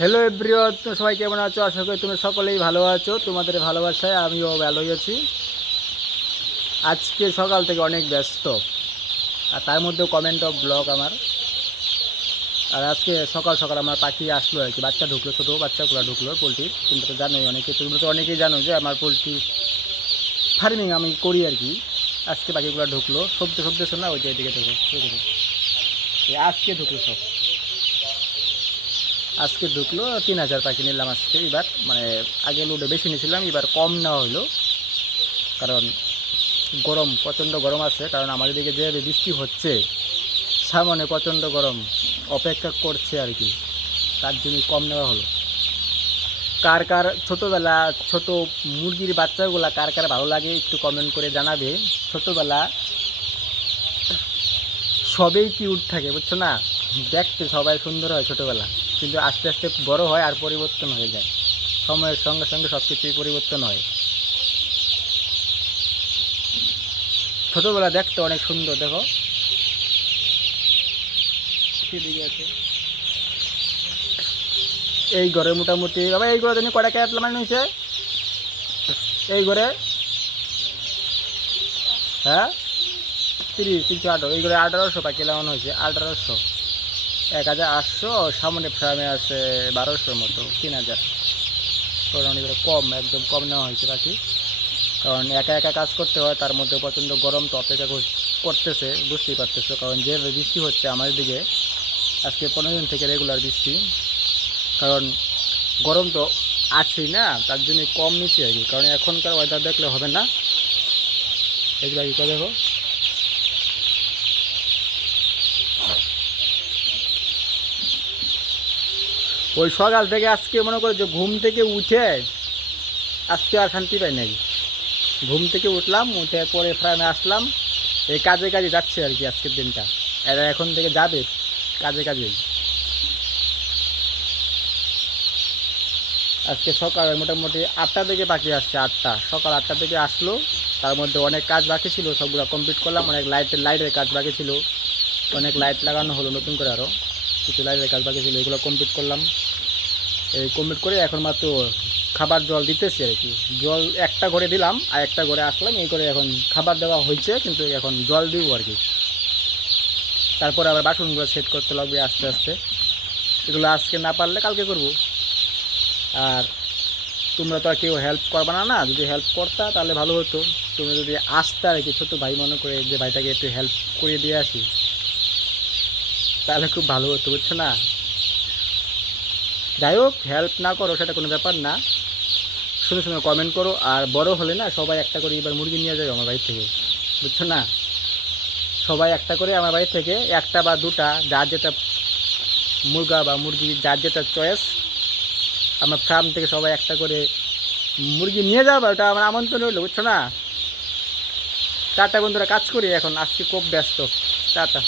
Hello everyone, তো সবাই কেমন আছো? আশা করি তুমি সকলেই ভালো আছো। তোমাদের ভালোবাসায় আমিও ভালোই আছি। আজকে সকাল থেকে অনেক ব্যস্ত, আর তার মধ্যেও কমেন্ট অফ ব্লগ আমার। আর আজকে সকাল সকাল আমার পাখি আসলো আর কি, বাচ্চা ঢুকলো, ছোটো বাচ্চাগুলো ঢুকলো পোলট্রির। তোমরা তো জানোই, তোমরা তো অনেকেই জানো যে আমার পোলট্রি ফার্মিং আমি করি আর কি। আজকে পাখিগুলো ঢুকলো, সবজি না, ওই যে এদিকে দেখো, আজকে ঢুকলো সব। আজকে ঢুকলো 3,000 পাখি নিলাম আজকে। এবার মানে আগে লোডে বেশি নিয়েছিলাম, এবার কম নেওয়া হলো, কারণ গরম, প্রচণ্ড গরম আছে। কারণ আমাদের দিকে যে বৃষ্টি হচ্ছে, সামনে প্রচণ্ড গরম অপেক্ষা করছে আর কি, তার জন্য কম নেওয়া হলো। কার কার ছোটোবেলা ছোট মুরগির বাচ্চাগুলা কার কার ভালো লাগে একটু কমেন্ট করে জানাবে। ছোটোবেলা সবেই কিউট থাকে, বুঝছো না? দেখতে সবাই সুন্দর হয় ছোটোবেলা, কিন্তু আস্তে আস্তে বড় হয় আর পরিবর্তন হয়ে যায়। সময়ের সঙ্গে সঙ্গে সব কিছুই পরিবর্তন হয়। ছোটোবেলা দেখতে অনেক সুন্দর, দেখো দিকে আছে। এই ঘরে মোটামুটি বাবা, এই ঘরে তুমি কটা ক্যাট লাগানো হয়েছে? এই ঘরে হ্যাঁ 318, এই ঘরে 1800 পাখি লাগানো হয়েছে। 1800, 1800। সামনে ফ্রামে আছে 1200 মতো, 3000। কারণ এগুলো কম, একদম কম নেওয়া হয়েছে পাখি। কারণ একা একা কাজ করতে হয়, তার মধ্যে প্রচণ্ড গরম, তো অপেক্ষা করতেছে, বুঝতেই পারতেছো। কারণ যে বৃষ্টি হচ্ছে আমাদের দিকে আজকে 15 দিন থেকে রেগুলার বৃষ্টি, কারণ গরম তো আছেই না, তার জন্য কম নিচ্ছি আর কি। কারণ এখনকার ওয়েদার দেখলে হবে না। এগুলো কি করে দেখো, ওই সকাল থেকে আজকে মনে করো যে ঘুম থেকে উঠে আজকে আর শান্তি পাই নাই। ঘুম থেকে উঠলাম, উঠে পরে ফ্রামে আসলাম, এই কাজে কাজে যাচ্ছে আর কি আজকের দিনটা। এরা এখন থেকে যাবে কাজে কাজে। আজকে সকালে মোটামুটি 8টা থেকে পাখি আসছে, 8টা, সকাল 8টা থেকে আসলো। তার মধ্যে অনেক কাজ বাকি ছিল, সবগুলো কমপ্লিট করলাম। অনেক লাইটের কাজ বাকি ছিল, অনেক লাইট লাগানো হলো নতুন করে, আরও কিছু লাইটের কাজ বাকি ছিল, এগুলো কমপ্লিট করলাম। এই কমপ্লিট করে এখন মাত্র খাবার জল দিতেছি আর কি। জল একটা করে দিলাম, আর একটা করে আসলাম, এই করে এখন খাবার দেওয়া হয়েছে, কিন্তু এখন জল দিব আর কি। তারপরে আবার বাসনগুলো সেট করতে লাগবে আস্তে আস্তে। এগুলো আজকে না পারলে কালকে করব। আর তোমরা তো আর কেউ হেল্প করবে না, না যদি হেল্প করতা তাহলে ভালো হতো। তুমি যদি আসতে আর কি, ছোটো ভাই মনে করে যে ভাইটাকে একটু হেল্প করে দিয়ে আসি, তাহলে খুব ভালো হতো, বুঝছো না? যাই হোক, হেল্প না করো সেটা কোনো ব্যাপার না, শুনে শুনে কমেন্ট করো। আর বড় হলে না সবাই একটা করে এবার মুরগি নিয়ে যাবে আমার বাড়ি থেকে, বুঝছো না? সবাই একটা করে আমার বাড়ি থেকে, একটা বা দুটা, যার যেটা মুরগা বা মুরগি, যার যেটা চয়েস, আমার ফার্ম থেকে সবাই একটা করে মুরগি নিয়ে যাবো, ওটা আমার আমন্ত্রণ রইলো, বুঝছো না? টাটা বন্ধুরা, কাজ করি এখন, আজকে খুব ব্যস্ত। টাটা।